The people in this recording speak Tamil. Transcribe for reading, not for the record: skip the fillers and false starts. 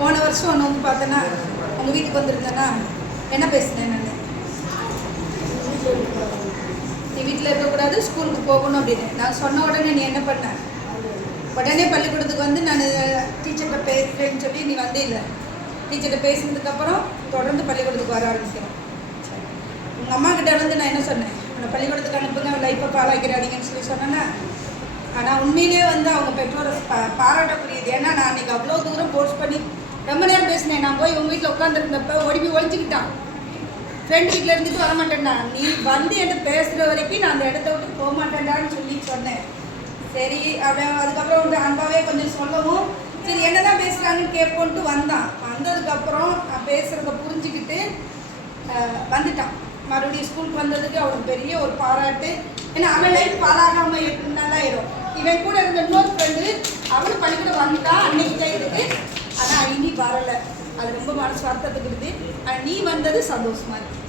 போன வருஷம் ஒன்று வந்து பார்த்தேன்னா உங்கள் வீட்டுக்கு வந்திருந்தேன்னா என்ன பேசினேன் நான், நீ வீட்டில் இருக்கக்கூடாது ஸ்கூலுக்கு போகணும் அப்படின்னு. நான் சொன்ன உடனே நீ என்ன பண்ண, உடனே பள்ளிக்கூடத்துக்கு வந்து நான் டீச்சர்கிட்ட பேசுகிறேன்னு சொல்லி நீ வந்தே இல்லை. டீச்சர்கிட்ட பேசினதுக்கப்புறம் தொடர்ந்து பள்ளிக்கூடத்துக்கு வர ஆரம்பிக்கிறேன். உங்கள் அம்மா கிட்ட வந்து நான் என்ன சொன்னேன், அந்த பள்ளிக்கூடத்துக்கு அனுப்புங்க, லைஃப்பை பாழாக்கிறாதீங்கன்னு சொல்லி சொன்னேன்னா. ஆனால் உண்மையிலே வந்து அவங்க பெற்றோரை பாராட்டக்கூடியது. ஏன்னா நான் அன்றைக்கி அவ்வளோ தூரம் போஸ்ட் பண்ணி ரொம்ப நேரம் பேசினேன். நான் போய் உங்கள் வீட்டில் உட்காந்துருந்தப்போ போய் ஒழிஞ்சிக்கிட்டான். ஃப்ரெண்ட் வீட்டில் இருந்துட்டு வரமாட்டேன்டா, நீ வந்து என்கிட்ட பேசுகிற வரைக்கும் நான் அந்த இடத்த விட்டு போக மாட்டேன்டான்னு சொல்லி சொன்னேன். சரி அப்படியே அதுக்கப்புறம் வந்து அன்பாவே கொஞ்சம் சொல்லவும் சரி என்ன தான் பேசுகிறாங்கன்னு கேட்போன்ட்டு வந்தான். வந்ததுக்கப்புறம் நான் பேசுகிறத புரிஞ்சுக்கிட்டு வந்துட்டான். மறுபடியும் ஸ்கூலுக்கு வந்ததுக்கு அவனுக்கு பெரிய ஒரு பாராட்டு. ஏன்னா அவன் லைஃப் பாழாகாமல் நல்லாயிரும். இவன் கூட இருந்த இன்னொரு ஃப்ரெண்டு அவனும் பள்ளிக்கூடம் வந்துட்டான் அன்னைக்கு டைத்துக்கு. ஆனால் இனி வரலை. அது ரொம்ப மனசு வருத்தத்துக்கு இருக்குது. ஆனால் நீ வந்தது சந்தோஷமா இருக்கு.